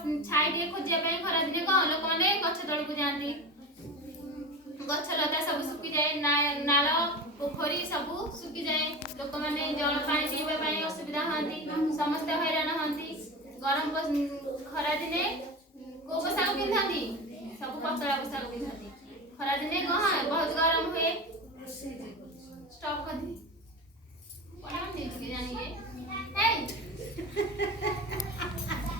छाई टे खोजिया खरा दिने कौन लोक मैंने गछ तल को जाती गछ लता सब सुखी जाए नाल पोखरी सब सुखी जाए लोक मैंने जल पानी पीवा असुविधा हमें समस्ते हैरान हमें गरम खरा दिने को पोशाक पिंधती सब पतला पोशाक पिंधती खरा दिने बहुत गरम हुए